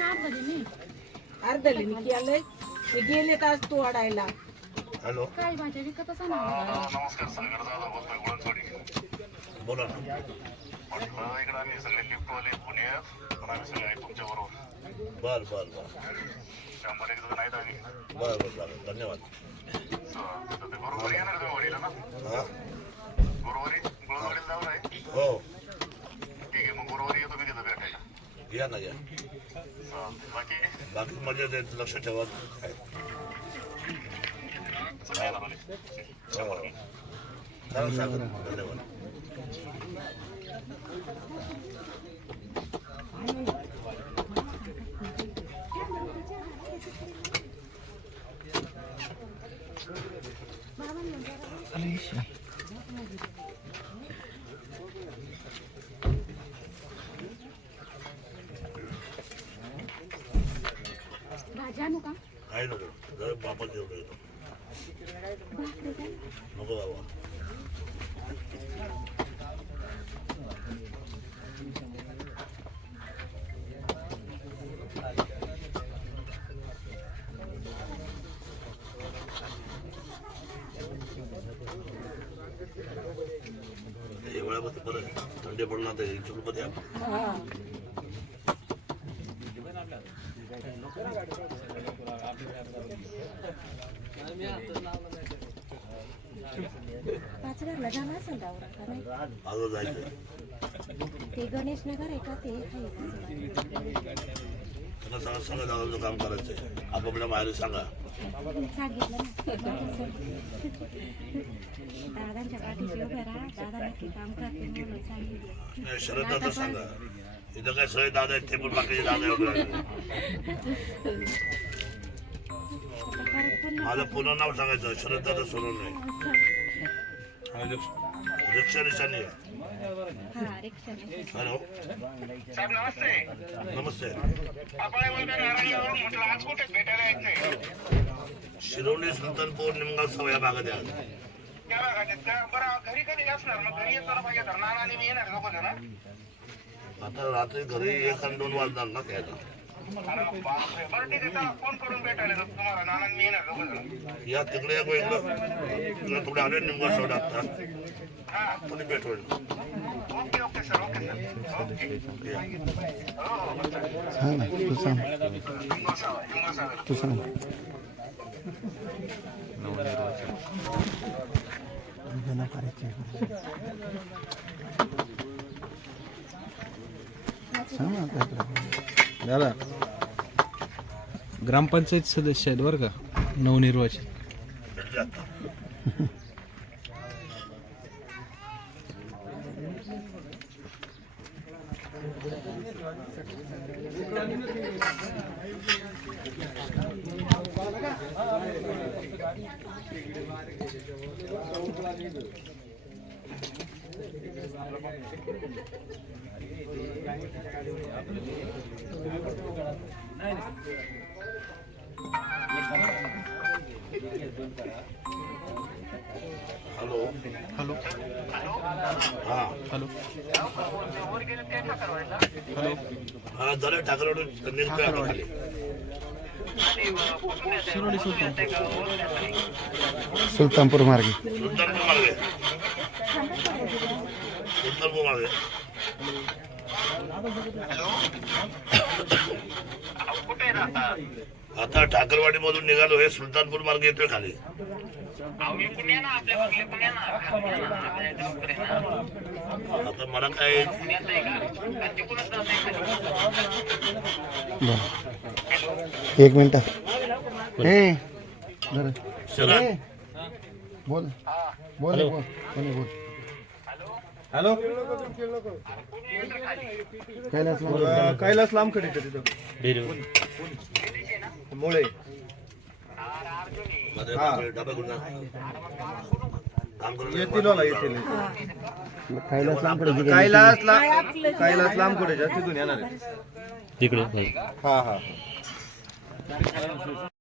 अर्धली मी केलंय. ते गेले आज तोडायला. हॅलो. काय भाज्या विकतच आणा नमस्कार. सागर दादा बोलतोय गुळणसोडी बोला. ना म्हटलं इकडे आम्ही सगळे लिफ्टवाले पुण्यात पण आम्ही सगळे आहे तुमच्या बरोबर बर बर बर. शंभर एक जण आहेत आम्ही. बर बर चालेल धन्यवाद. गुरुवारी येणार तुम्ही वडीला ना? गुरुवारी गुरुवारीला जाऊन आहे. हो ठीक आहे मग गुरुवारी येतो मी तिथं भेटायला या ना या. बाकी मजा देत लक्ष ठेवा. धन्यवाद भाज्या आणू का काय नको जर बाबा जेवढं येतो नको बाबा हिवाळ्यामध्ये बरं थंडी पडणार तर मध्ये आपण हा पाच घरला जाणार असेल गावरा का नाही आजच जायचं. ते गणेश नगर आहे का? ते आहे का? त्यांना सांगा सांगा दादाचं काम करायचंय. आपापल्या माहेरी सांगा. सांगितलं ना. दादांच्या पाठीशी उभे राहा. दादा नक्की काम करते म्हणून सांगितलं. नाही, शरद दादा सांगा. इथं काय सगळे दादा आहेत ते पण बाकीचे दादा वगैरे आहेत. पुन्हा माझं पूर्ण नाव सांगायचं शरद दादा सोडून नाही रिक्षा निशाणी. हा हॅलो. साहेब नमस्ते. नमस्ते. आपण बोलतोय नारायणगावरून म्हटलं आज कुठे भेटायला येत नाही शिरवली सुलतानपूर निमगाव सव या भागात आहे. त्या भागात आहेत का? बरं घरी कधी असणार? मग घरी येताना पाहिजे तर नाना आणि मी येणार दोघं जण आता रात्री घरी एक आणि दोन वाजणार ना त्याला या तिकडे एक वेगळं. तुला थोडे आले निमगाव सोडा. आता हा भेट होईल. सांग ना. तू सांग तू सांग सांग ना. दादा. ग्रामपंचायत सदस्य आहेत बरं का? नवनिर्वाचित. हॅलो. हॅलो. हा. हॅलो. हॅलो. हा झालं ठाकरवाडी खाली शिरोडी सुलतान सुलतानपूर मार्गे. सुलतानपूर मार्गे. सुलतानपूर मार्गे. आता ठाकरवाडी मधून निघालो हे सुलतानपूर मार्गे येतोय खाली. आता मला काय एक मिनिट. बोल बोल बोल बोल. हॅलो? कैलास. कैलास लांबकडे तिथं. मुळे. येतील येतील कैलास लांबकडे जी गेली. कैलास ला कैलास लांबकडे तिथून येणार आहे तिकडे हा हा.